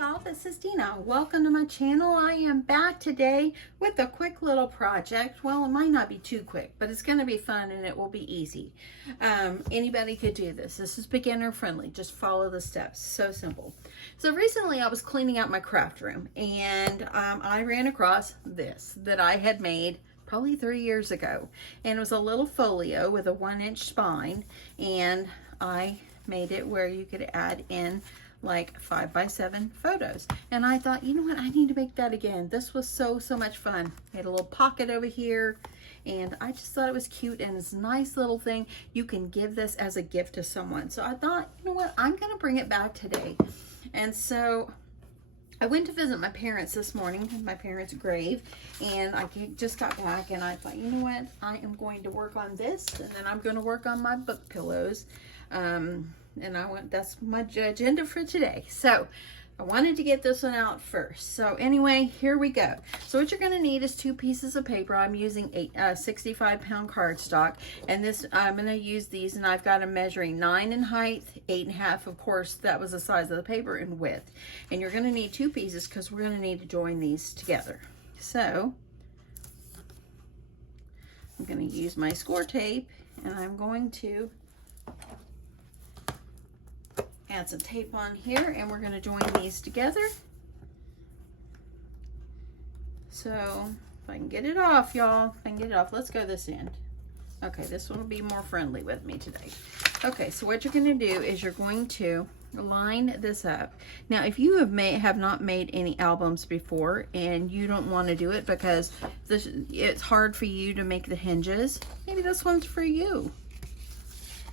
y'all, this is Deanna. Welcome to my channel. I am back today with a quick little project. Well, it might not be too quick, but it's going to be fun and it will be easy. Anybody could do this. This is beginner friendly. Just follow the steps. So simple. So recently I was cleaning out my craft room and I ran across this that I had made probably 3 years ago. And it was a little folio with a 1-inch spine, and I made it where you could add in like 5x7 photos. And I thought, you know what, I need to make that again. This was so much fun. Made a little pocket over here, and I just thought it was cute, and it's a nice little thing. You can give this as a gift to someone. So I thought, you know what, I'm gonna bring it back today. And so I went to visit my parents this morning, my parents' grave, and I just got back, and I thought, you know what, I am going to work on this, and then I'm going to work on my book pillows. And that's my agenda for today. So I wanted to get this one out first. So anyway, here we go. So what you're going to need is 2 pieces of paper. I'm using 65-pound cardstock, and this I'm going to use these, and I've got them measuring 9 in height, 8.5. Of course, that was the size of the paper, in width. And you're going to need 2 pieces because we're going to need to join these together. So I'm going to use my score tape, and I'm going to add some tape on here, and we're going to join these together. So if I can get it off, y'all, if I can get it off, let's go this end. Okay, this one will be more friendly with me today. Okay, so what you're going to do is you're going to line this up. Now, if you have not made any albums before and you don't want to do it because it's hard for you to make the hinges, maybe this one's for you.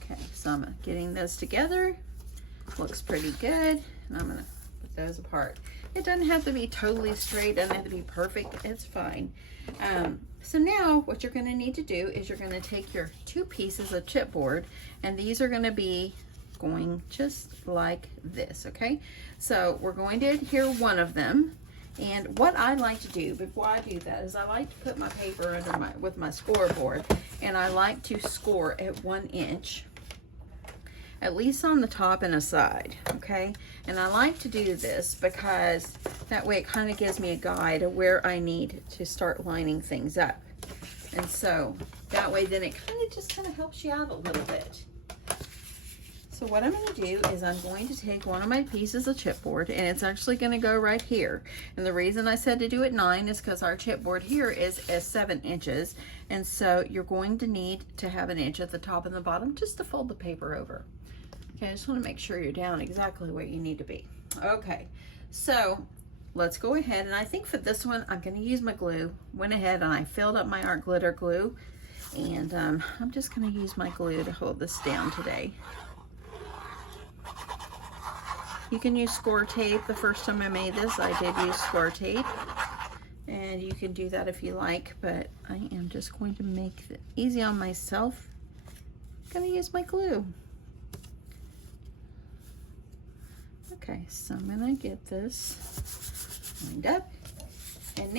Okay, so I'm getting this together. Looks pretty good, and I'm gonna put those apart. It doesn't have to be totally straight, doesn't have to be perfect, it's fine. So now what you're gonna need to do is you're gonna take your 2 pieces of chipboard, and these are gonna be going just like this, okay? So we're going to adhere one of them, and what I like to do before I do that is I like to put my paper under with my scoreboard, and I like to score at 1 inch. At least on the top and a side, okay? And I like to do this because that way it kind of gives me a guide of where I need to start lining things up. And so that way then it kind of helps you out a little bit. So what I'm going to do is I'm going to take one of my pieces of chipboard, and it's actually going to go right here. And the reason I said to do it 9 is because our chipboard here is 7 inches. And so you're going to need to have 1 inch at the top and the bottom just to fold the paper over. Okay, I just want to make sure you're down exactly where you need to be. Okay, so let's go ahead, and I think for this one I'm going to use my glue. Went ahead and I filled up my art glitter glue, and I'm just going to use my glue to hold this down today. You can use score tape. The first time I made this I did use score tape, and you can do that if you like, but I am just going to make it easy on myself. I'm going to use my glue. Okay, so I'm gonna get this lined up, and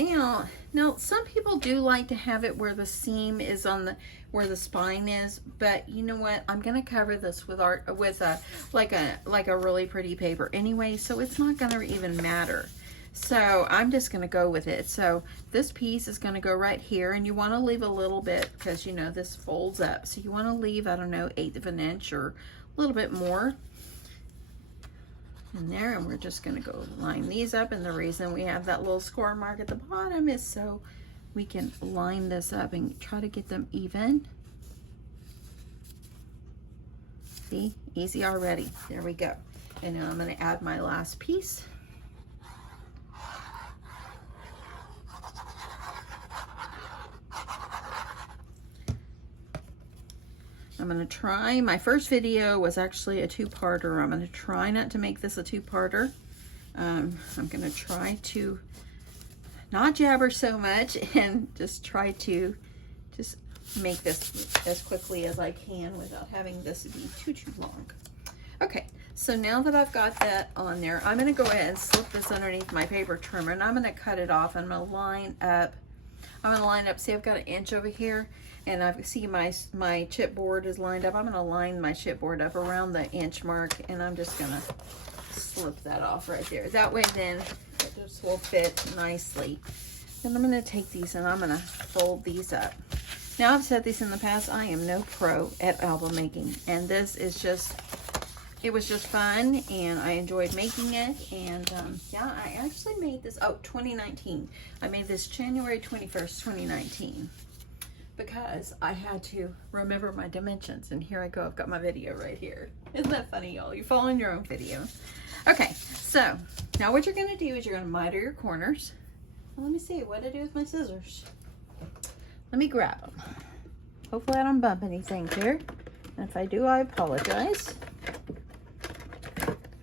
now some people do like to have it where the seam is on where the spine is, but you know what? I'm gonna cover this with like a really pretty paper anyway, so it's not gonna even matter. So I'm just gonna go with it. So this piece is gonna go right here, and you want to leave a little bit because you know this folds up, so you want to leave, I don't know, 1/8 of an inch or a little bit more in there, and we're just going to go line these up. And the reason we have that little score mark at the bottom is so we can line this up and try to get them even. See, easy already. There we go. And now I'm going to add my last piece. I'm going to try, my first video was actually a 2-parter. I'm going to try not to make this a 2-parter. I'm going to try to not jabber so much and just try to just make this as quickly as I can without having this be too long. Okay, so now that I've got that on there, I'm going to go ahead and slip this underneath my paper trimmer, and I'm going to cut it off. I'm going to line up. See, I've got 1 inch over here, and I see my chipboard is lined up. I'm going to line my chipboard up around the inch mark, and I'm just going to slip that off right there. That way then it just will fit nicely. Then I'm going to take these and I'm going to fold these up. Now, I've said these in the past, I am no pro at album making, and this is just, it was just fun, and I enjoyed making it. And yeah, I actually made this, 2019. I made this January 21st, 2019, because I had to remember my dimensions. And here I go, I've got my video right here. Isn't that funny, y'all? You're following your own video. Okay, so now what you're gonna do is you're gonna miter your corners. Well, let me see what I do with my scissors. Let me grab them. Hopefully I don't bump anything here. And if I do, I apologize.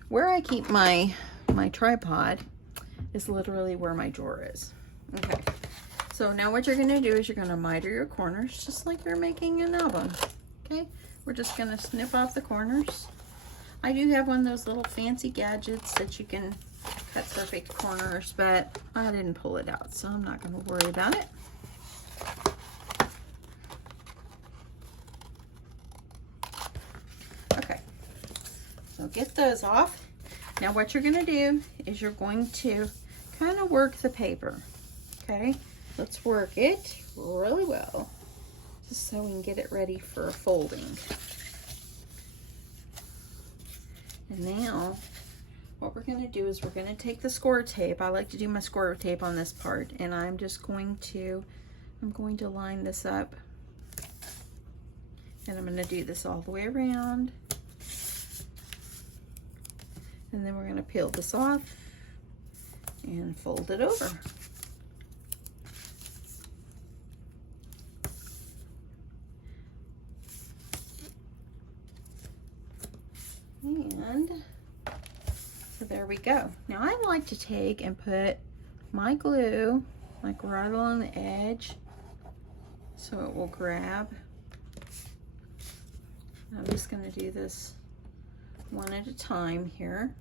Where I keep my tripod is literally where my drawer is. Okay. So now what you're going to do is you're going to miter your corners just like you're making an album. Okay. We're just going to snip off the corners. I do have one of those little fancy gadgets that you can cut perfect corners, but I didn't pull it out, so I'm not going to worry about it. Okay, so get those off. Now what you're going to do is you're going to kind of work the paper. Okay, let's work it really well just so we can get it ready for folding. And now what we're going to do is we're going to take the score tape. I like to do my score tape on this part, and I'm going to line this up, and I'm going to do this all the way around. And then we're going to peel this off and fold it over. And so there we go. Now I like to take and put my glue like right along the edge so it will grab. I'm just going to do this one at a time here.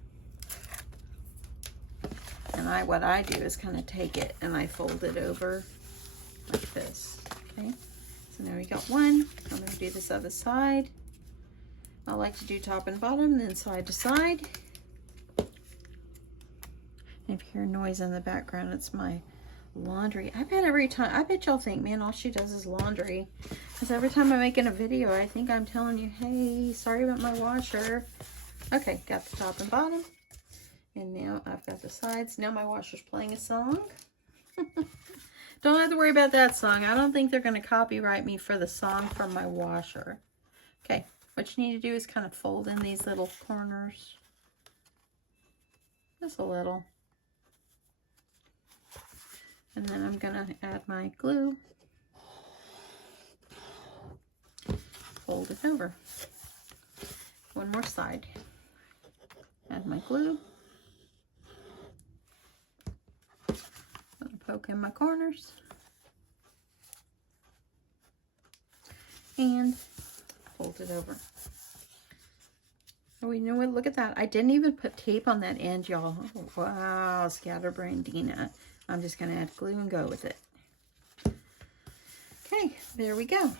And what I do is kind of take it and I fold it over like this. Okay, so now we got one. I'm going to do this other side. I like to do top and bottom, then side to side. If you hear noise in the background, it's my laundry. I bet y'all think, man, all she does is laundry. Because every time I'm making a video, I think I'm telling you, hey, sorry about my washer. Okay, got the top and bottom. And now I've got the sides. Now my washer's playing a song. Don't have to worry about that song. I don't think they're going to copyright me for the song from my washer. Okay, what you need to do is kind of fold in these little corners. Just a little. And then I'm going to add my glue. Fold it over. One more side. Add my glue. Poke in my corners. And fold it over. Oh, you know what? Look at that. I didn't even put tape on that end, y'all. Oh, wow, scatterbrain Deanna. I'm just going to add glue and go with it. Okay, there we go.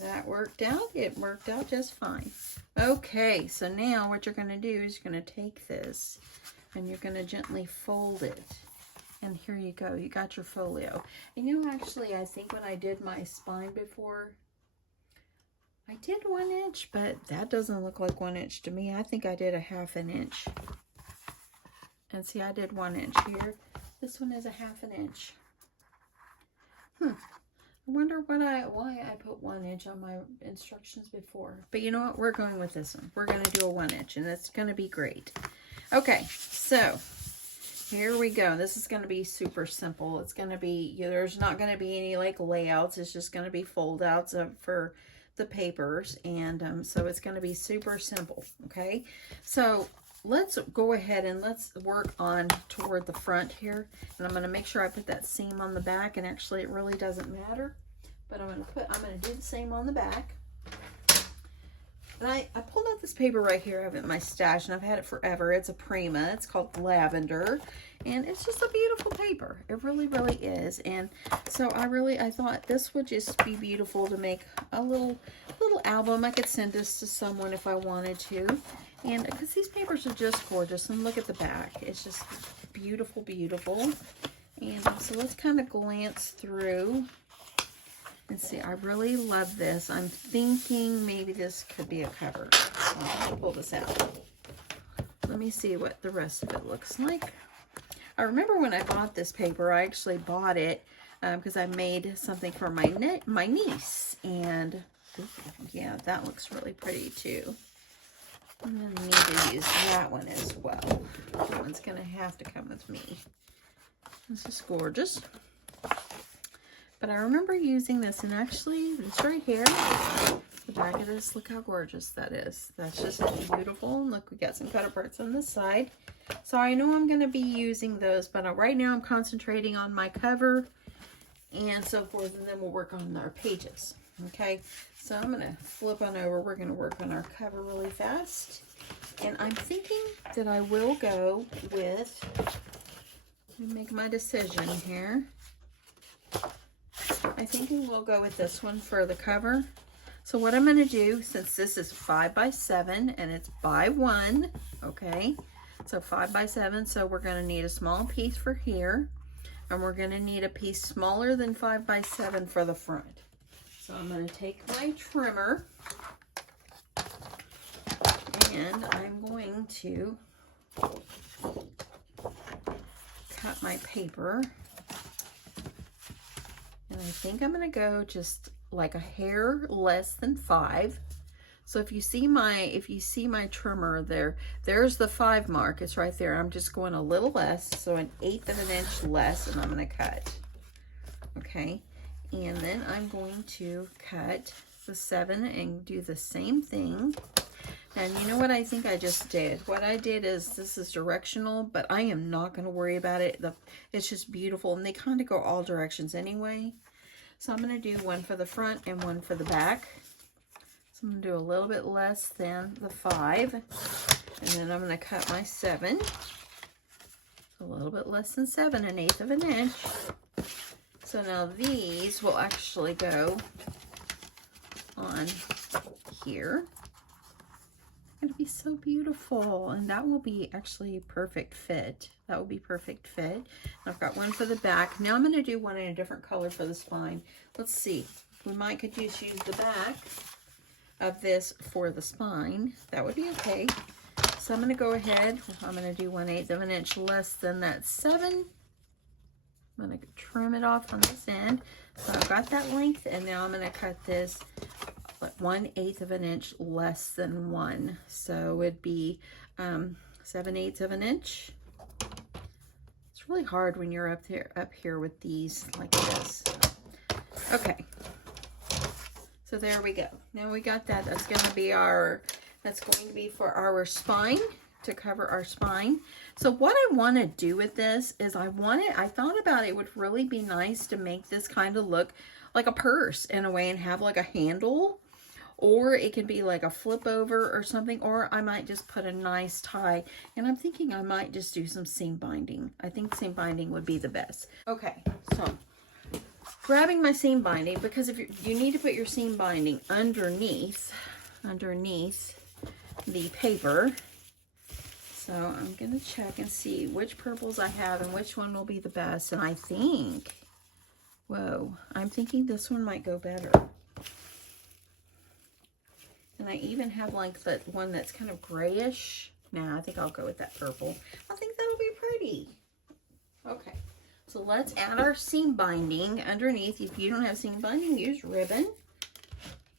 That worked out. It worked out just fine. Okay, so now what you're going to do is you're going to take this and you're going to gently fold it. And here you go. You got your folio. And you know, actually, I think when I did my spine before, I did 1 inch, but that doesn't look like 1 inch to me. I think I did a 1/2 inch. And see, I did 1 inch here. This one is a 1/2 inch. I wonder why I put 1 inch on my instructions before. But you know what? We're going with this one. We're going to do a 1 inch, and it's going to be great. Okay, so here we go. This is going to be super simple. It's going to be, there's not going to be any like layouts. It's just going to be fold outs for the papers. And so it's going to be super simple. Okay. So let's go ahead and let's work on toward the front here. And I'm going to make sure I put that seam on the back. And actually it really doesn't matter, but I'm going to do the same on the back. And I pulled out this paper right here. I have it in my stash, and I've had it forever. It's a Prima. It's called Lavender. And it's just a beautiful paper. It really, really is. And so I thought this would just be beautiful to make a little album. I could send this to someone if I wanted to. And because these papers are just gorgeous. And look at the back. It's just beautiful, beautiful. And so let's kind of glance through and see. I really love this. I'm thinking maybe this could be a cover. I'll pull this out. Let me see what the rest of it looks like. I remember when I bought this paper, I actually bought it because I made something for my niece. And yeah, that looks really pretty too. I'm going to need to use that one as well. That one's going to have to come with me. This is gorgeous. But I remember using this, and actually, this right here, the back of this, look how gorgeous that is. That's just beautiful. Look, we got some cut parts on this side. So I know I'm going to be using those, but right now I'm concentrating on my cover and so forth, and then we'll work on our pages. Okay, so I'm going to flip on over. We're going to work on our cover really fast. And I'm thinking that I will go with, let me make my decision here. I think we'll go with this one for the cover. So what I'm going to do, since this is 5 by 7 and it's by 1, okay, so 5 by 7, so we're going to need a small piece for here, and we're going to need a piece smaller than 5 by 7 for the front. So I'm going to take my trimmer, and I'm going to cut my paper. And I think I'm going to go just like a hair less than 5. So if you see my trimmer there, there's the 5 mark. It's right there. I'm just going a little less, so 1/8 of an inch less, and I'm going to cut. Okay. And then I'm going to cut the 7 and do the same thing. And you know what I think I just did? What I did is, this is directional, but I am not going to worry about it. It's just beautiful, and they kind of go all directions anyway. So I'm going to do one for the front and one for the back. So I'm going to do a little bit less than the 5. And then I'm going to cut my 7. A little bit less than 7, 1/8 of an inch. So now these will actually go on here. It'll be so beautiful, and that will be actually perfect fit. That will be perfect fit. I've got one for the back. Now I'm going to do one in a different color for the spine. Let's see. We might could just use the back of this for the spine. That would be okay. So I'm going to go ahead. I'm going to do 1/8 of an inch less than that 7. I'm going to trim it off on this end. So I've got that length, and now I'm going to cut this 1/8 of an inch less than 1. So it'd be 7/8 of an inch. It's really hard when you're up here with these like this. Okay. So there we go. Now we got that. That's going to be for our spine, to cover our spine. So what I want to do with this is I thought about it would really be nice to make this kind of look like a purse in a way and have like a handle. Or it could be like a flip over or something, or I might just put a nice tie. And I'm thinking I might just do some seam binding. I think seam binding would be the best. Okay, so grabbing my seam binding, because if you need to put your seam binding underneath the paper. So I'm gonna check and see which purples I have and which one will be the best. And I think, whoa, I'm thinking this one might go better. And I even have like that one that's kind of grayish. Nah, I think I'll go with that purple. I think that'll be pretty. Okay, so let's add our seam binding underneath. If you don't have seam binding, use ribbon.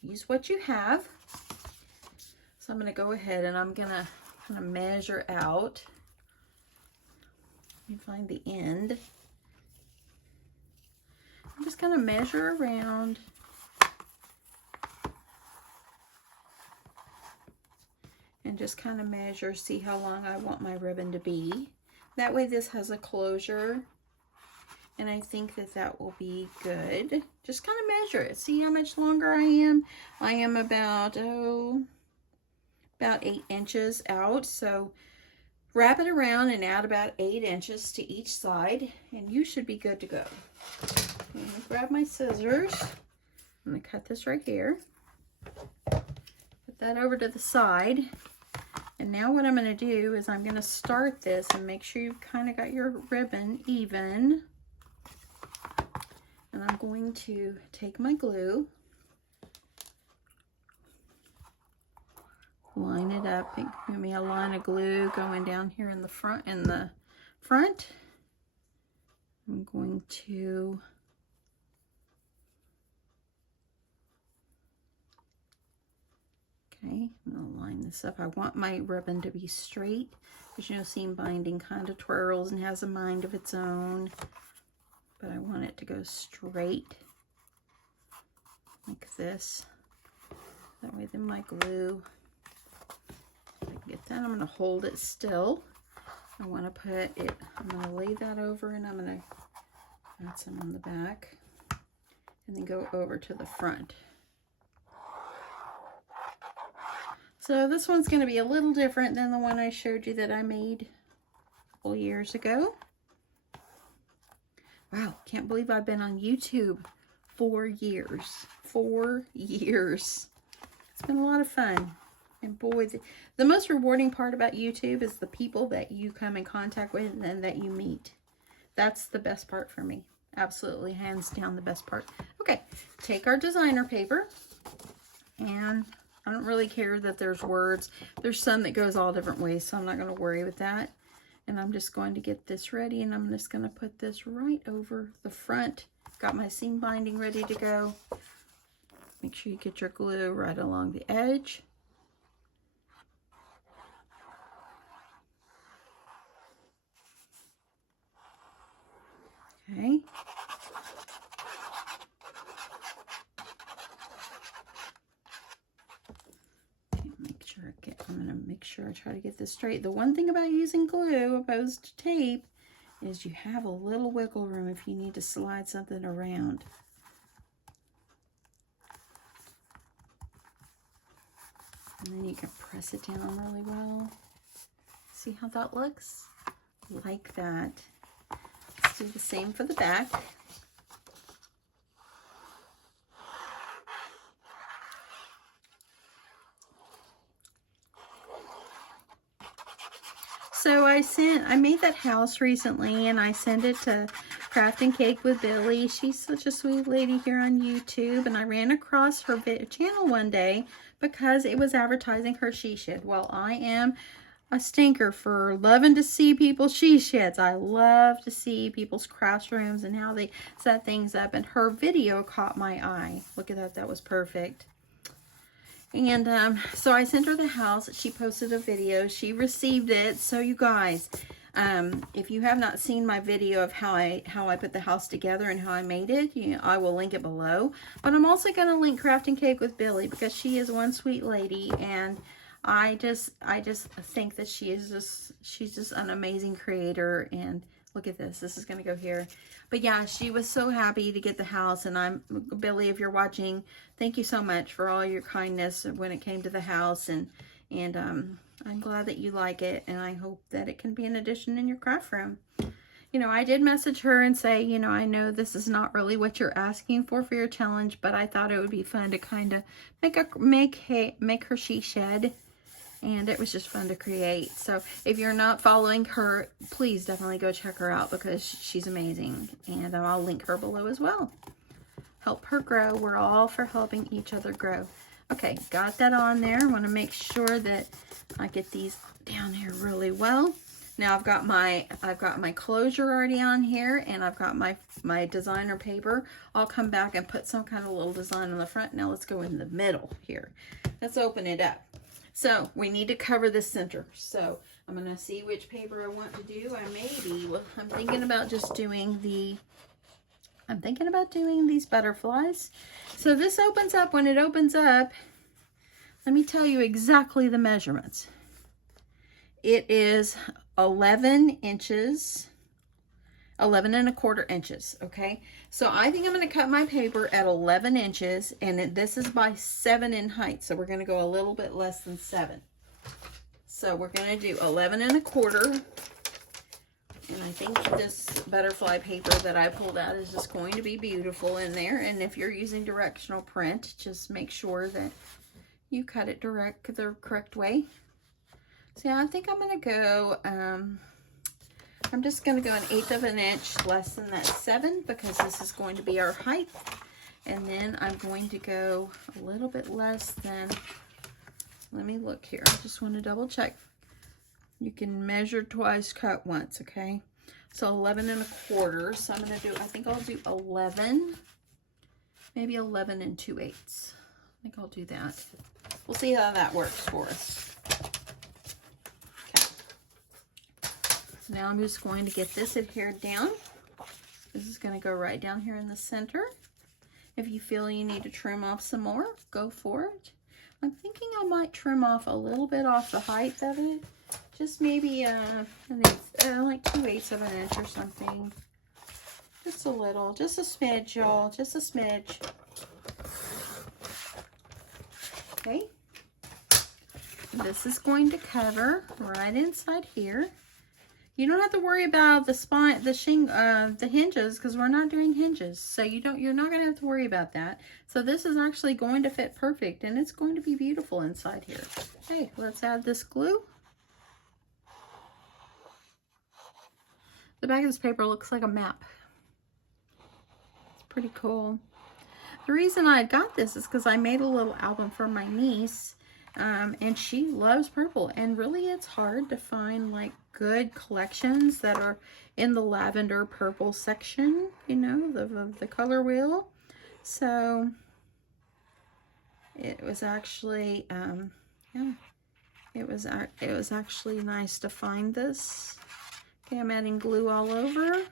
Use what you have. So I'm going to go ahead and I'm going to kind of measure out. Let me find the end. I'm just going to measure around. And just kind of measure, see how long I want my ribbon to be. That way this has a closure. And I think that will be good. Just kind of measure it. See how much longer I am? I am about, about 8 inches out. So wrap it around and add about 8 inches to each side, and you should be good to go. I'm going to grab my scissors. I'm going to cut this right here. Put that over to the side. And now what I'm going to do is I'm going to start this and make sure you've kind of got your ribbon even. And I'm going to take my glue, line it up, and give me a line of glue going down here in the front. I'm going to I'm going to line this up. I want my ribbon to be straight because, you know, seam binding kind of twirls and has a mind of its own. But I want it to go straight like this. That way then my glue, if I can get that, I'm going to hold it still. I want to put it, I'm going to lay that over, and I'm going to add some on the back and then go over to the front. So this one's going to be a little different than the one I showed you that I made a couple years ago. Wow, can't believe I've been on YouTube 4 years. 4 years. It's been a lot of fun. And boy, the most rewarding part about YouTube is the people that you come in contact with and that you meet. That's the best part for me. Absolutely, hands down, the best part. Okay, take our designer paper, and I don't really care that there's words. There's some that goes all different ways, so I'm not going to worry with that. And I'm just going to get this ready, and I'm just going to put this right over the front. Got my seam binding ready to go. Make sure you get your glue right along the edge. Okay. I'm going to make sure I try to get this straight. The one thing about using glue opposed to tape is you have a little wiggle room if you need to slide something around. And then you can press it down really well. See how that looks? Like that. Let's do the same for the back. So I made that house recently, and I sent it to Craft and Cake with Billy. She's such a sweet lady here on YouTube, and I ran across her channel one day because it was advertising her she shed. Well, I am a stinker for loving to see people's she sheds. I love to see people's craft rooms and how they set things up, and her video caught my eye. Look at that, that was perfect. And so I sent her the house. She posted a video. She received it. So you guys, if you have not seen my video of how I put the house together and how I made it, I will link it below. But I'm also going to link Craft and Cake with Billy because she is one sweet lady, and I just think that she's just an amazing creator. And look at this. This is going to go here. But yeah, she was so happy to get the house. And Billy, if you're watching, thank you so much for all your kindness when it came to the house. And I'm glad that you like it. And I hope that it can be an addition in your craft room. You know, I did message her and say, you know, I know this is not really what you're asking for your challenge, but I thought it would be fun to kind of make her she shed. And it was just fun to create. So if you're not following her, please definitely go check her out because she's amazing. And I'll link her below as well. Help her grow. We're all for helping each other grow. Okay, got that on there. I want to make sure that I get these down here really well. Now I've got my closure already on here, and I've got my designer paper. I'll come back and put some kind of little design on the front. Now let's go in the middle here. Let's open it up. So we need to cover the center. So I'm going to see which paper I want to do. I'm thinking about just doing these butterflies. So this opens up. When it opens up, let me tell you exactly the measurements. It is 11 inches, 11 1/4 inches. Okay. So I think I'm going to cut my paper at 11 inches, and this is by 7 in height. So we're going to go a little bit less than 7. So we're going to do 11 1/4. And I think this butterfly paper that I pulled out is just going to be beautiful in there. And if you're using directional print, just make sure that you cut it the correct way. So yeah, I think I'm going to go, I'm just going to go 1/8 of an inch less than that 7, because this is going to be our height. And then I'm going to go a little bit less than, let me look here. I just want to double check. You can measure twice, cut once, okay? So 11 1/4. So I'm going to do, I think I'll do 11, maybe 11 2/8. I think I'll do that. We'll see how that works for us. Okay. So now I'm just going to get this adhered down. This is going to go right down here in the center. If you feel you need to trim off some more, go for it. I'm thinking I might trim off a little bit off the height of it. Just maybe like 2/8 of an inch or something. Just a little, just a smidge, y'all, just a smidge. Okay. This is going to cover right inside here. You don't have to worry about the spine, the hinges, because we're not doing hinges. So you're not going to have to worry about that. So this is actually going to fit perfect, and it's going to be beautiful inside here. Okay, let's add this glue. The back of this paper looks like a map. It's pretty cool. The reason I got this is because I made a little album for my niece, and she loves purple. And really, it's hard to find like good collections that are in the lavender purple section, you know, the color wheel. So it was actually, yeah, it was actually nice to find this. Okay, I'm adding glue all over.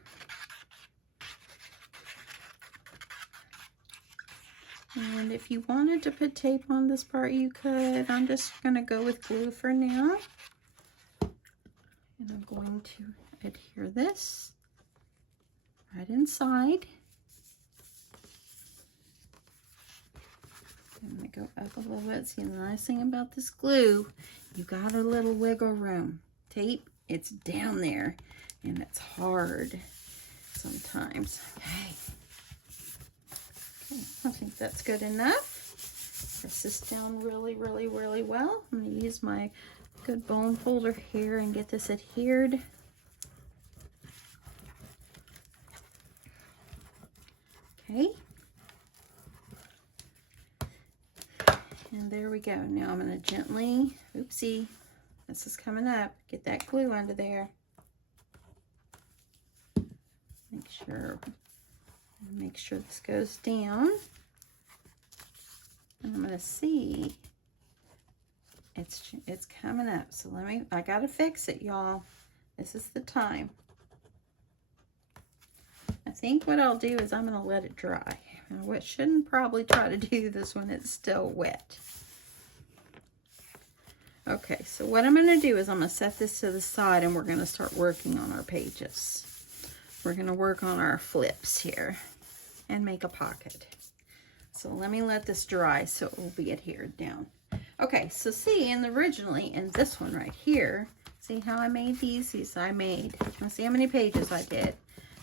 And if you wanted to put tape on this part, you could. I'm just going to go with glue for now. And I'm going to adhere this right inside. I'm going to go up a little bit. See, the nice thing about this glue, you got a little wiggle room. Tape, it's down there, and it's hard sometimes. Okay. I think that's good enough. Press this down really, really, really well. I'm going to use my good bone folder here and get this adhered. Okay. And there we go. Now I'm going to gently, oopsie, this is coming up, get that glue under there. Make sure this goes down. And I'm going to see it's coming up. So I got to fix it, y'all. This is the time. I think what I'll do is I'm going to let it dry. I shouldn't probably try to do this when it's still wet. Okay, so what I'm going to do is I'm going to set this to the side, and we're going to start working on our pages. We're going to work on our flips here and make a pocket. So let me let this dry so it will be adhered down. Okay, so see, originally in this one right here, see how I made these? Let's see how many pages I did.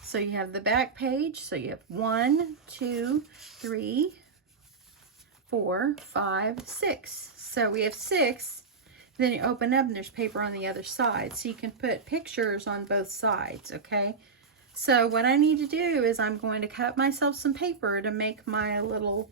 So you have the back page, so you have 1, 2, 3, 4, 5, 6. So we have 6. Then you open up and there's paper on the other side. So you can put pictures on both sides, okay? So what I need to do is I'm going to cut myself some paper to make my little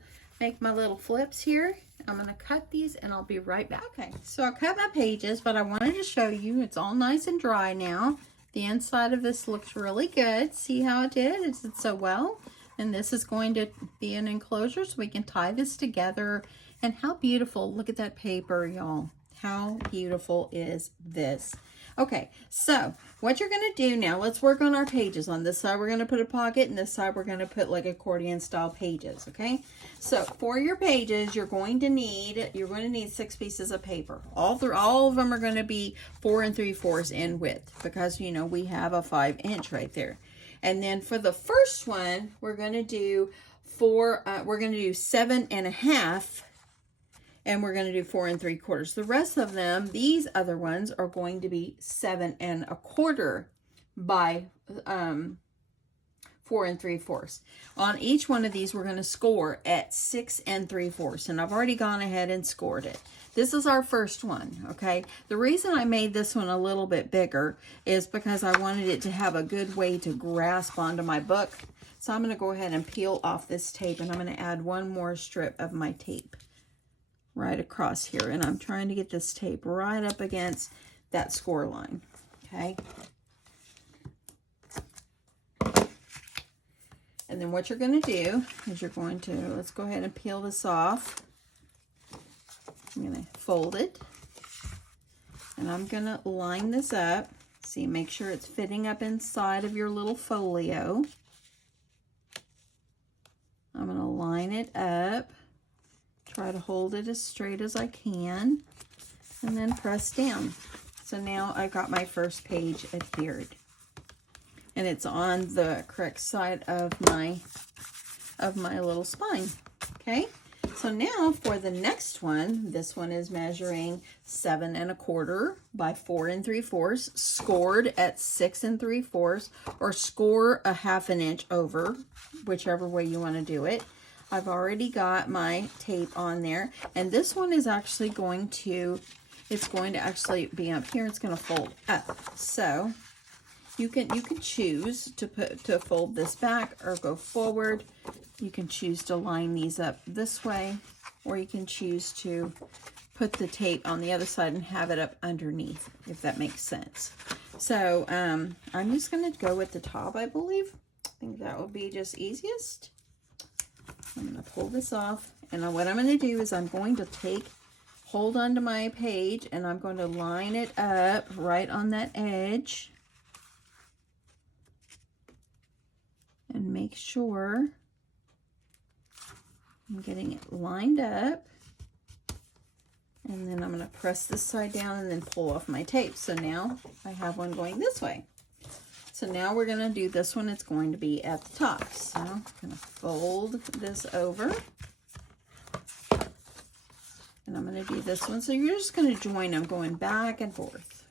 flips here. I'm going to cut these and I'll be right back. Okay, so I cut my pages, but I wanted to show you it's all nice and dry now. The inside of this looks really good. See how it did? It did so well. And this is going to be an enclosure so we can tie this together. And how beautiful, look at that paper, y'all. How beautiful is this? Okay, so what you're going to do now, let's work on our pages. On this side, we're going to put a pocket, and this side, we're going to put like accordion style pages, okay? So for your pages, you're going to need 6 pieces of paper. All of them are going to be 4 3/4 in width because, you know, we have a 5-inch right there. And then for the first one, we're going to do 7 1/2. And we're going to do 4 3/4. The rest of them, these other ones, are going to be 7 1/4 by 4 3/4. On each one of these, we're going to score at 6 3/4. And I've already gone ahead and scored it. This is our first one, okay? The reason I made this one a little bit bigger is because I wanted it to have a good way to grasp onto my book. So I'm going to go ahead and peel off this tape, and I'm going to add one more strip of my tape right across here. And I'm trying to get this tape right up against that score line, okay? And then what you're going to do is you're going to, let's go ahead and peel this off. I'm going to fold it, and I'm going to line this up. See, make sure it's fitting up inside of your little folio. I'm going to line it up, try to hold it as straight as I can, and then press down. So now I've got my first page adhered, and it's on the correct side of my little spine. Okay. So now for the next one, this one is measuring 7 1/4 by 4 3/4, scored at 6 3/4, or score a 1/2 inch over, whichever way you want to do it. I've already got my tape on there, and this one is actually going to, it's going to actually be up here. It's going to fold up. So you can choose to fold this back or go forward. You can choose to line these up this way, or you can choose to put the tape on the other side and have it up underneath, if that makes sense. So I'm just going to go with the top, I believe. I think that would be just easiest. I'm going to pull this off, and what I'm going to do is I'm going to hold onto my page, and I'm going to line it up right on that edge and make sure I'm getting it lined up, and then I'm going to press this side down and then pull off my tape. So now I have one going this way. So now we're going to do this one. It's going to be at the top. So I'm going to fold this over, and I'm going to do this one. So you're just going to join them, going back and forth.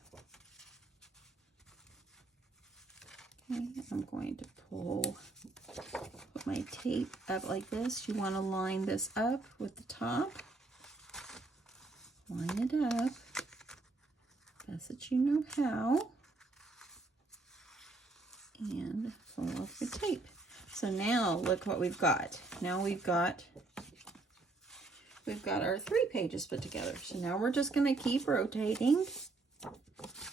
Okay, I'm going to put my tape up like this. You want to line this up with the top. Line it up, best that you know how, and pull off your tape. So now look what we've got. Now we've got our 3 pages put together. So now we're just going to keep rotating.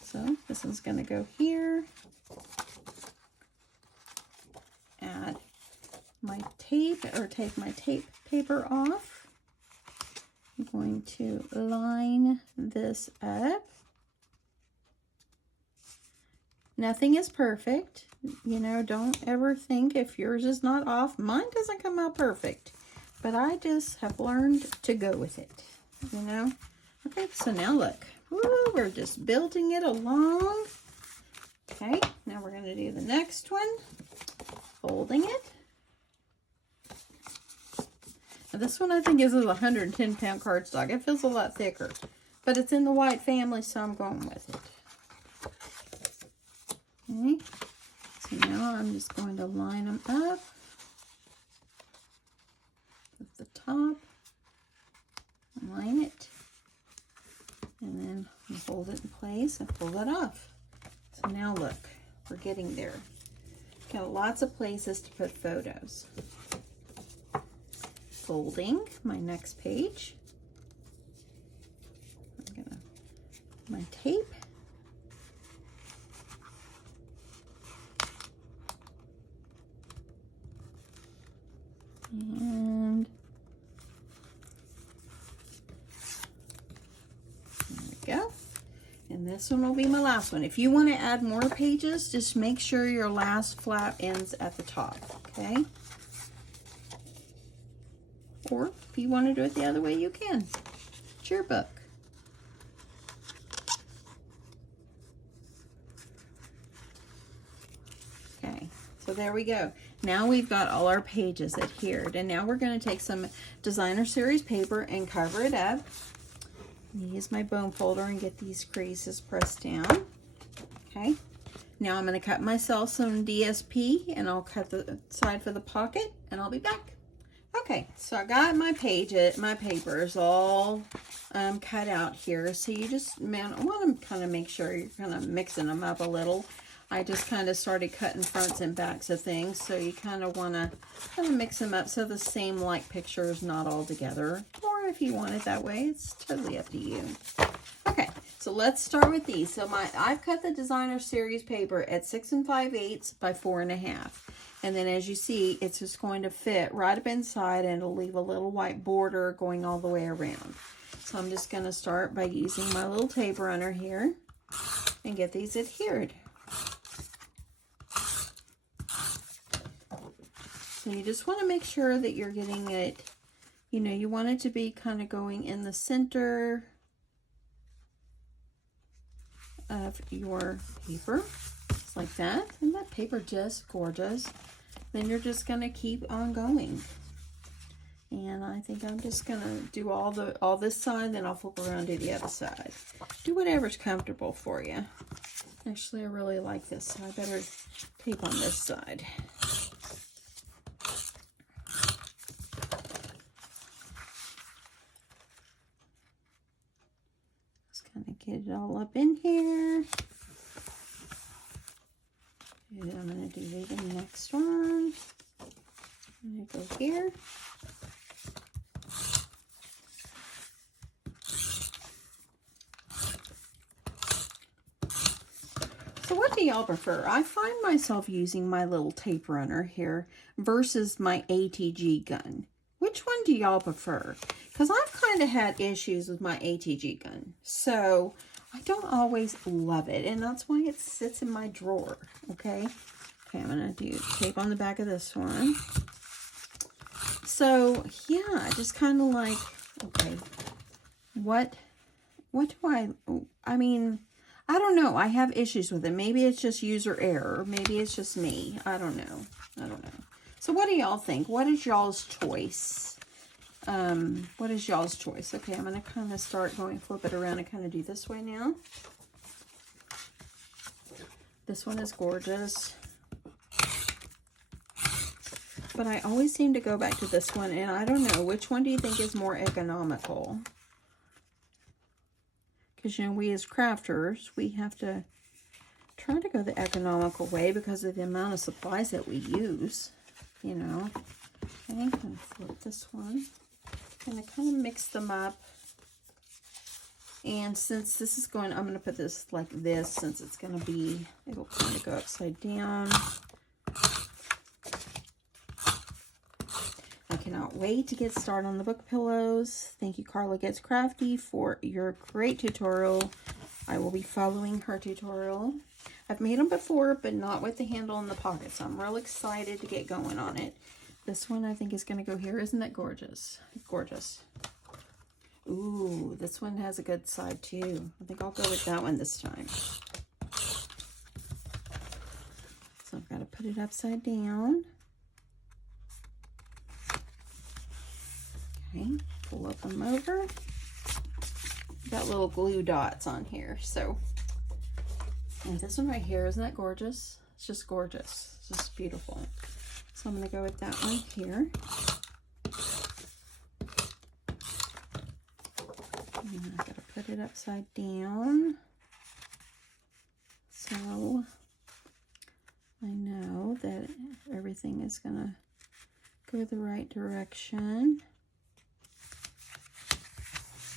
So this one's going to go here. Add my tape, or take my tape paper off. I'm going to line this up. Nothing is perfect. You know, don't ever think if yours is not off. Mine doesn't come out perfect, but I just have learned to go with it, you know. Okay, so now look. Woo, we're just building it along. Okay, now we're going to do the next one. Folding it. Now this one I think is a 110-pound cardstock. It feels a lot thicker, but it's in the white family, so I'm going with it. Okay, so now I'm just going to line them up with the top, line it, and then hold it in place and pull it off. So now look, we're getting there. Got lots of places to put photos. Folding my next page. I'm gonna my tape. And there we go. And this one will be my last one. If you want to add more pages, just make sure your last flap ends at the top, okay? Or if you want to do it the other way, you can. It's your book. Okay, so there we go. Now we've got all our pages adhered, and now we're going to take some designer series paper and cover it up. Use my bone folder and get these creases pressed down. Okay. Now I'm going to cut myself some DSP, and I'll cut the side for the pocket, and I'll be back. Okay, so I got my papers all cut out here. So you just, man, I want to kind of make sure you're kind of mixing them up a little. I just kind of started cutting fronts and backs of things, so you kind of want to kind of mix them up so the same like picture is not all together. Or if you want it that way, it's totally up to you. Okay, so let's start with these. So I've cut the designer series paper at 6 5/8 by 4 1/2. And then as you see, it's just going to fit right up inside, and it'll leave a little white border going all the way around. So I'm just going to start by using my little tape runner here and get these adhered. So you just want to make sure that you're getting it, you know, you want it to be kind of going in the center of your paper, just like that. Isn't that paper just gorgeous? Then you're just going to keep on going. And I think I'm just going to do all this side, then I'll flip around to the other side. Do whatever's comfortable for you. Actually, I really like this, so I better tape on this side. Kind of get it all up in here. And I'm going to do the next one. I'm going to go here. So what do y'all prefer? I find myself using my little tape runner here versus my ATG gun. Which one do y'all prefer? Because I've kind of had issues with my ATG gun. So I don't always love it. And that's why it sits in my drawer. Okay. Okay, I'm going to do tape on the back of this one. So yeah, just kind of like, okay, what do I mean, I don't know. I have issues with it. Maybe it's just user error. Maybe it's just me. I don't know. So what do y'all think? What is y'all's choice? What is y'all's choice? Okay, I'm going to kind of start going, flip it around and kind of do this way now. This one is gorgeous. But I always seem to go back to this one, and I don't know. Which one do you think is more economical? Because, you know, we as crafters, we have to try to go the economical way because of the amount of supplies that we use, you know. I think I'm going to flip this one. I'm going to kind of mix them up. And since this is going, I'm going to put this like this, since it's going to be, it'll kind of go upside down. I cannot wait to get started on the book pillows. Thank you, Carla Gets Crafty, for your great tutorial. I will be following her tutorial. I've made them before, but not with the handle in the pocket, so I'm real excited to get going on it. This one I think is going to go here. Isn't that gorgeous? Gorgeous. Ooh, this one has a good side too. I think I'll go with that one this time. So I've got to put it upside down. Okay, flip them over. Got little glue dots on here. So, and this one right here, isn't that gorgeous? It's just gorgeous. It's just beautiful. So I'm going to go with that one here. And I've got to put it upside down. So I know that everything is going to go the right direction.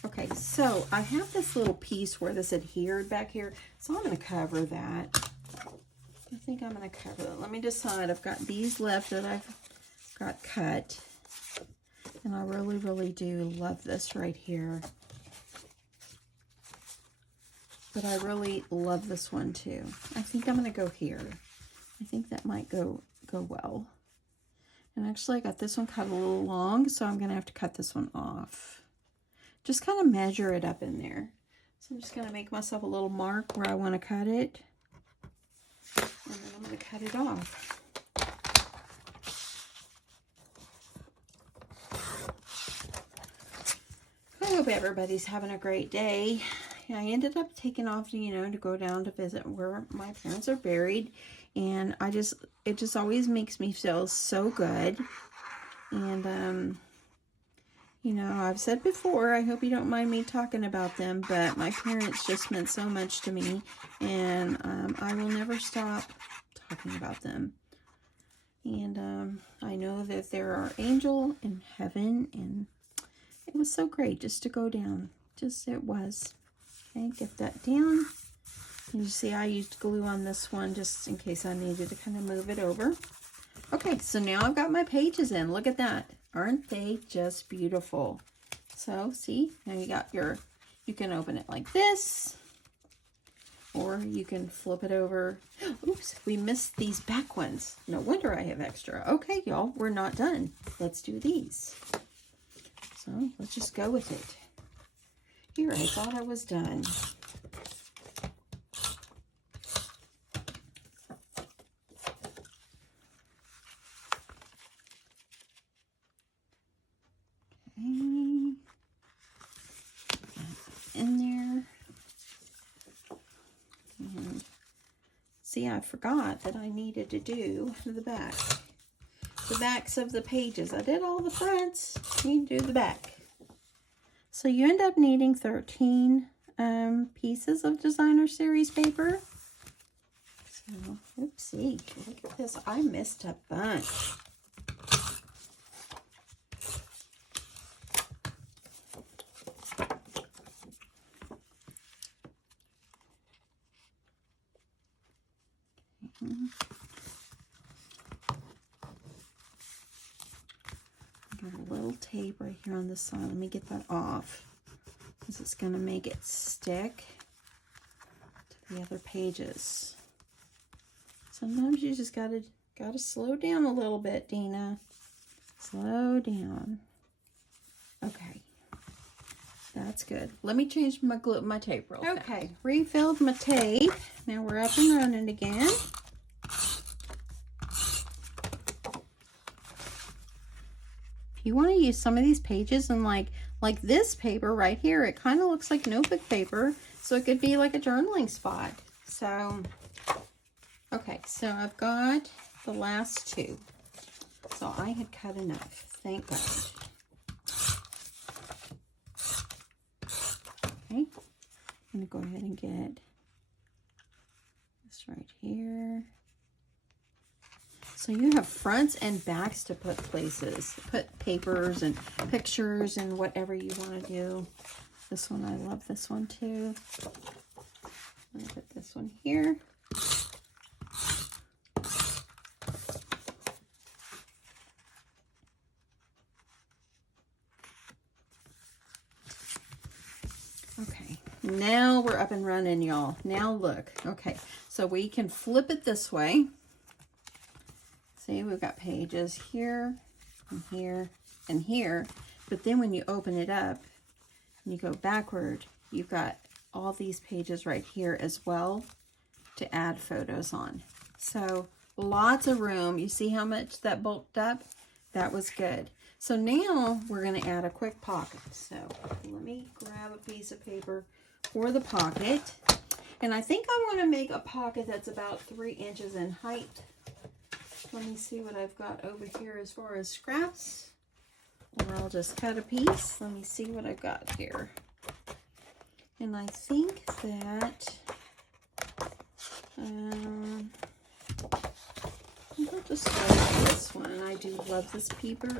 Okay, so I have this little piece where this adhered back here, so I'm going to cover that. I think I'm going to cover that. Let me decide. I've got these left that I've got cut, and I really, really do love this right here. But I really love this one too. I think I'm going to go here. I think that might go well. And actually, I got this one cut a little long, so I'm going to have to cut this one off. Just kind of measure it up in there. So I'm just going to make myself a little mark where I want to cut it. And then I'm going to cut it off. hope everybody's having a great day. I ended up taking off, you know, to go down to visit where my parents are buried. And it just always makes me feel so good. And, you know, I've said before, I hope you don't mind me talking about them, but my parents just meant so much to me. And I will never stop talking about them. And I know that there are angels in heaven, and it was so great just to go down. Just, it was. Okay, get that down. And you see I used glue on this one just in case I needed to kind of move it over. Okay, so now I've got my pages in. Look at that. Aren't they just beautiful? So, see, now you got your, you can open it like this, or you can flip it over. Oops, we missed these back ones. No wonder I have extra. Okay, y'all, we're not done. Let's do these. So, let's just go with it. Here, I thought I was done. Okay. In there. And see, I forgot that I needed to do the back. The backs of the pages. I did all the fronts. I need to do the back. So you end up needing 13 pieces of designer series paper. So, oopsie, look at this. I missed a bunch. Got a little tape right here on this side. Let me get that off, because it's going to make it stick to the other pages. Sometimes you just gotta slow down a little bit, Deanna. Slow down. Okay, that's good. Let me change my tape real fast. Okay, refilled my tape. Now we're up and running again. You want to use some of these pages and like this paper right here, it kind of looks like notebook paper, so it could be like a journaling spot. So, okay, so I've got the last two. So I had cut enough, thank God. Okay, I'm going to go ahead and get this right here. So you have fronts and backs to put places, put papers and pictures and whatever you want to do. This one, I love this one too. I'm going to put this one here. Okay, now we're up and running, y'all. Now look, okay, so we can flip it this way. See, we've got pages here, and here, and here. But then when you open it up, and you go backward, you've got all these pages right here as well to add photos on. So lots of room. You see how much that bulked up? That was good. So now we're going to add a quick pocket. So let me grab a piece of paper for the pocket. And I think I want to make a pocket that's about 3 inches in height. Let me see what I've got over here as far as scraps. Or I'll just cut a piece. Let me see what I've got here. And I think that I'll just go with this one. I do love this paper.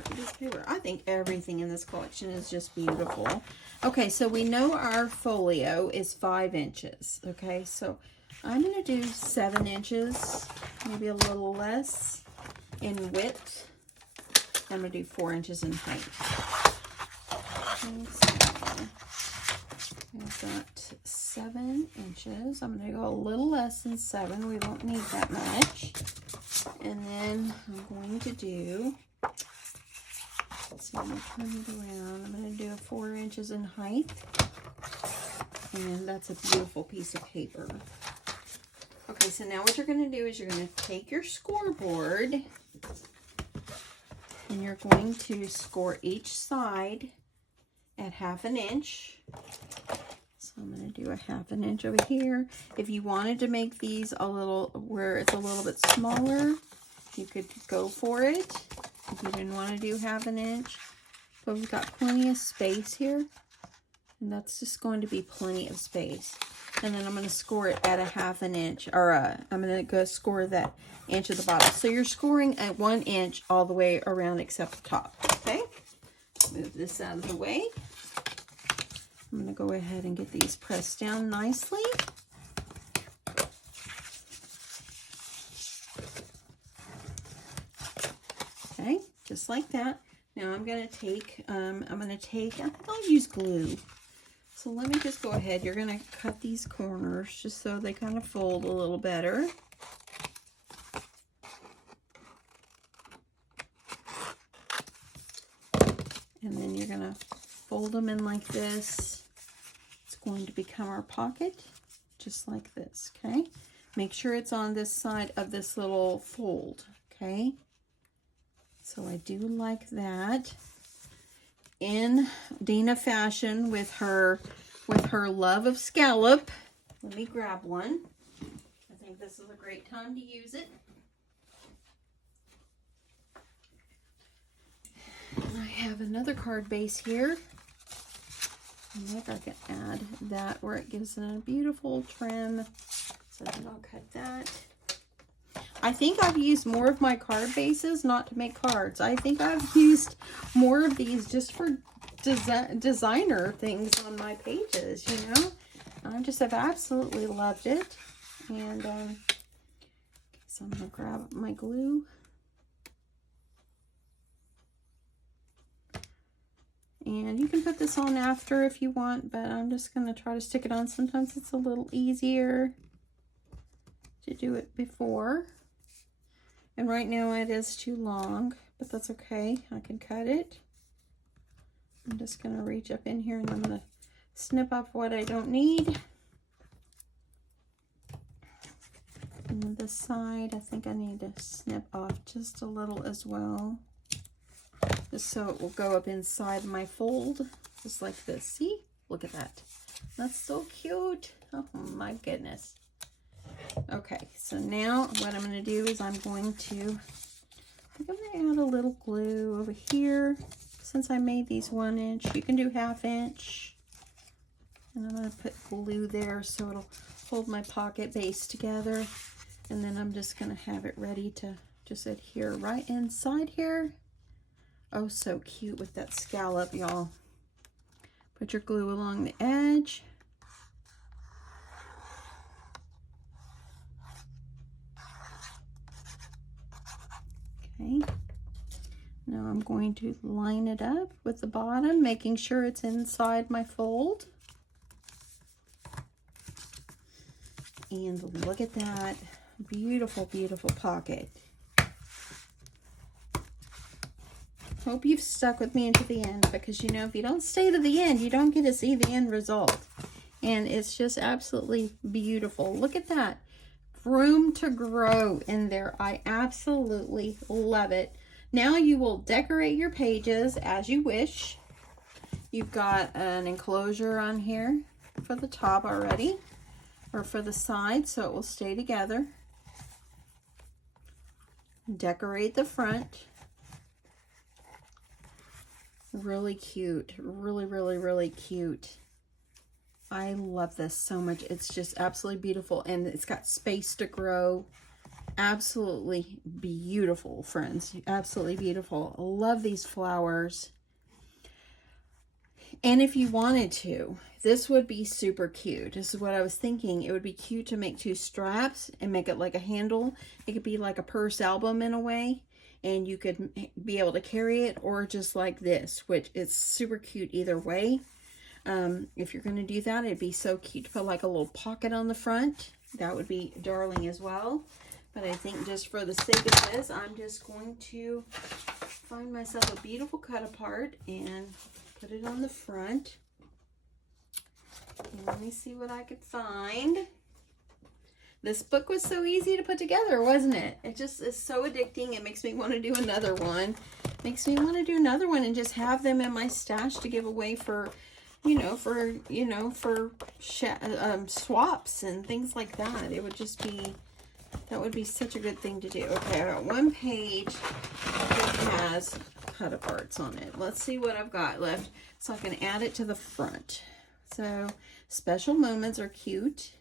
I think everything in this collection is just beautiful. Okay, so we know our folio is 5 inches. Okay, so I'm going to do 7 inches, maybe a little less in width. I'm going to do 4 inches in height. Okay, so I've got 7 inches. I'm going to go a little less than 7. We won't need that much. And then I'm going to do, let's see, I'm going to turn it around. I'm going to do 4 inches in height. And that's a beautiful piece of paper. Okay, so now what you're going to do is you're going to take your scoreboard and you're going to score each side at 1/2 inch. So I'm going to do a 1/2 inch over here. If you wanted to make these a little, where it's a little bit smaller, you could go for it. If you didn't want to do 1/2 inch. But we've got plenty of space here. And that's just going to be plenty of space. And then I'm going to score it at a 1/2 inch, or I'm going to go score that inch at the bottom. So you're scoring at 1 inch all the way around except the top. Okay? Move this out of the way. I'm going to go ahead and get these pressed down nicely. Okay, just like that. Now I'm going to take, I think I'll use glue. So let me just go ahead. You're going to cut these corners just so they kind of fold a little better. And then you're going to fold them in like this. It's going to become our pocket, just like this, okay? Make sure it's on this side of this little fold, okay? So I do like that. In Deanna fashion, with her love of scallop, let me grab one. I think this is a great time to use it. And I have another card base here. And look, I can add that where it gives it a beautiful trim. So then I'll cut that. I think I've used more of my card bases not to make cards. I think I've used more of these just for designer things on my pages, you know. I just have absolutely loved it. And so I'm going to grab my glue. And you can put this on after if you want, but I'm just going to try to stick it on. Sometimes it's a little easier to do it before. And right now it is too long, but that's okay. I can cut it. I'm just going to reach up in here and I'm going to snip off what I don't need. And then this side, I think I need to snip off just a little as well. Just so it will go up inside my fold, just like this. See? Look at that. That's so cute. Oh my goodness. Okay, so now what I'm going to do is I'm going to add a little glue over here. Since I made these 1 inch, you can do 1/2 inch. And I'm going to put glue there so it'll hold my pocket base together. And then I'm just going to have it ready to just adhere right inside here. Oh, so cute with that scallop, y'all. Put your glue along the edge. Okay. Now I'm going to line it up with the bottom, making sure it's inside my fold. And look at that beautiful, beautiful pocket. Hope you've stuck with me until the end, because you know, if you don't stay to the end, you don't get to see the end result. And it's just absolutely beautiful. Look at that. Room to grow in there. I absolutely love it. Now you will decorate your pages as you wish. You've got an enclosure on here for the top already, or for the side, so it will stay together. Decorate the front. Really cute. Really, really, really cute. I love this so much. It's just absolutely beautiful, and it's got space to grow. Absolutely beautiful, friends. Absolutely beautiful. I love these flowers. And if you wanted to, this would be super cute. This is what I was thinking. It would be cute to make 2 straps and make it like a handle. It could be like a purse album in a way. And you could be able to carry it, or just like this, which is super cute either way. If you're going to do that, it'd be so cute to put like a little pocket on the front. That would be darling as well. But I think just for the sake of this, I'm just going to find myself a beautiful cut apart and put it on the front. And let me see what I could find. This book was so easy to put together, wasn't it? It just is so addicting. It makes me want to do another one. makes me want to do another one and just have them in my stash to give away for, for swaps and things like that. It would just be, that would be such a good thing to do. Okay, I got one page that has cut aparts on it. Let's see what I've got left so I can add it to the front. So special moments are cute.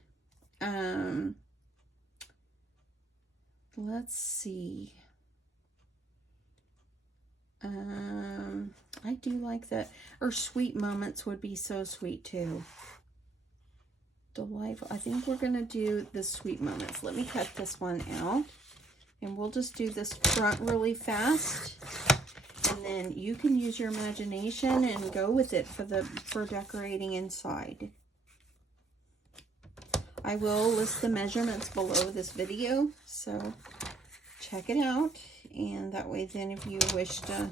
Let's see. I do like that. Or sweet moments would be so sweet too. Delightful. I think we're gonna do the sweet moments. Let me cut this one out, and we'll just do this front really fast, and then you can use your imagination and go with it for decorating inside. I will list the measurements below this video, so check it out, and that way then if you wish to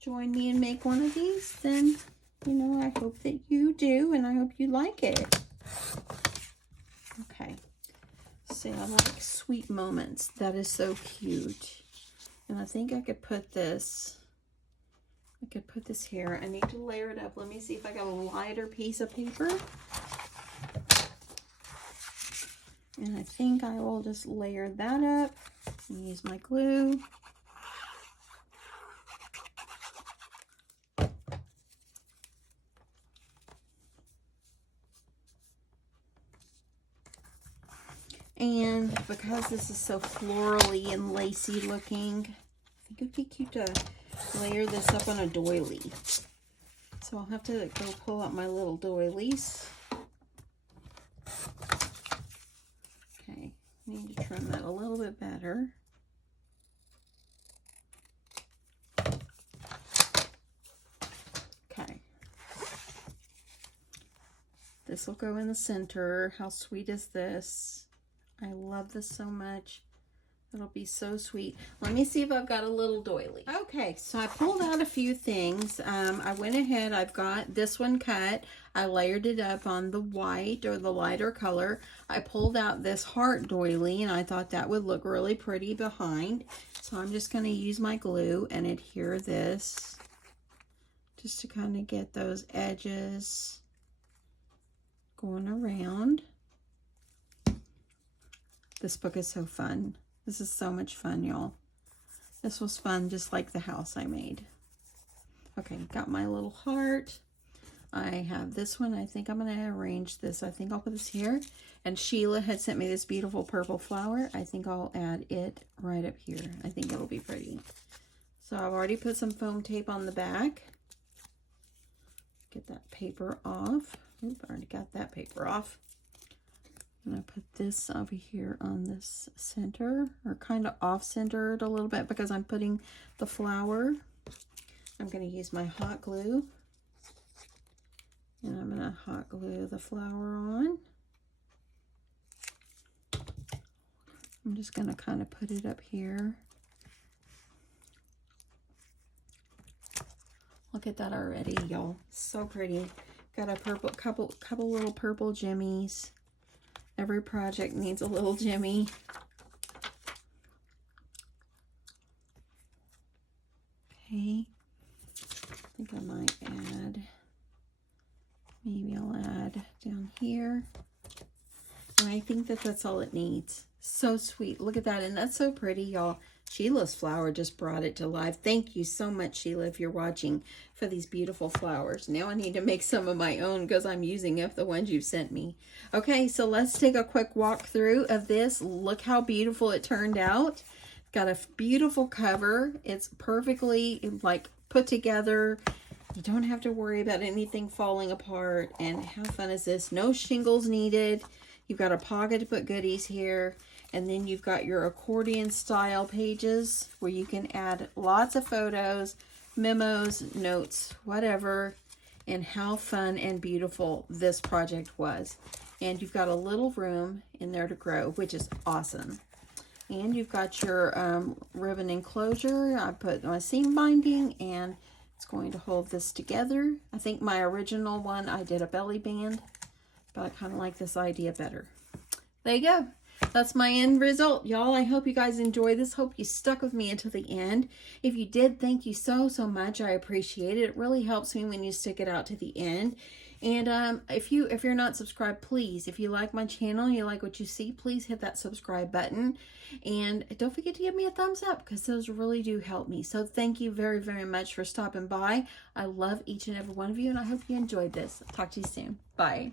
join me and make one of these, then I hope that you do, and I hope you like it. Okay, so I like sweet moments. That is so cute. And I think I could put this, here. I need to layer it up. Let me see if I got a lighter piece of paper. And I think I will just layer that up and use my glue. And because this is so florally and lacy looking, I think it would be cute to layer this up on a doily. So I'll have to go pull out my little doilies. Okay, need to trim that a little bit better. Okay. This will go in the center. How sweet is this? I love this so much. It'll be so sweet. Let me see if I've got a little doily. Okay, so I pulled out a few things. I went ahead, I've got this one cut. I layered it up on the white or the lighter color. I pulled out this heart doily, and I thought that would look really pretty behind. So I'm just going to use my glue and adhere this just to kind of get those edges going around. This book is so fun. This is so much fun, y'all. This was fun, just like the house I made. Okay, got my little heart. I have this one. I think I'm going to arrange this. I think I'll put this here. And Sheila had sent me this beautiful purple flower. I think I'll add it right up here. I think it'll be pretty. So I've already put some foam tape on the back. Get that paper off. Oop, I already got that paper off. I'm going to put this over here on this center, or kind of off-centered a little bit because I'm putting the flower. I'm going to use my hot glue, and I'm going to hot glue the flower on. I'm just going to kind of put it up here. Look at that already, y'all. So pretty. Got a purple, couple little purple jimmies. Every project needs a little Jimmy. Okay. I think I might add, maybe I'll add down here. And I think that that's all it needs. So sweet. Look at that. And that's so pretty, y'all. Sheila's flower just brought it to life. Thank you so much, Sheila, if you're watching, for these beautiful flowers. Now I need to make some of my own because I'm using up the ones you sent me. Okay, so let's take a quick walk through of this. Look how beautiful it turned out. Got a beautiful cover. It's perfectly like put together. You don't have to worry about anything falling apart. And how fun is this? No shingles needed. You've got a pocket to put goodies here. And then you've got your accordion style pages where you can add lots of photos, memos, notes, whatever. And how fun and beautiful this project was. And you've got a little room in there to grow, which is awesome. And you've got your ribbon enclosure. I put my seam binding, and it's going to hold this together. I think my original one, I did a belly band, but I kind of like this idea better. There you go. that's my end result, y'all. I hope you guys enjoyed this. Hope you stuck with me until the end. If you did, thank you so much. I appreciate it. It really helps me when you stick it out to the end. And if you're not subscribed, please, if you like my channel and you like what you see, please hit that subscribe button. And don't forget to give me a thumbs up, because those really do help me. So thank you very, very much for stopping by. I love each and every one of you, and I hope you enjoyed this. Talk to you soon. Bye.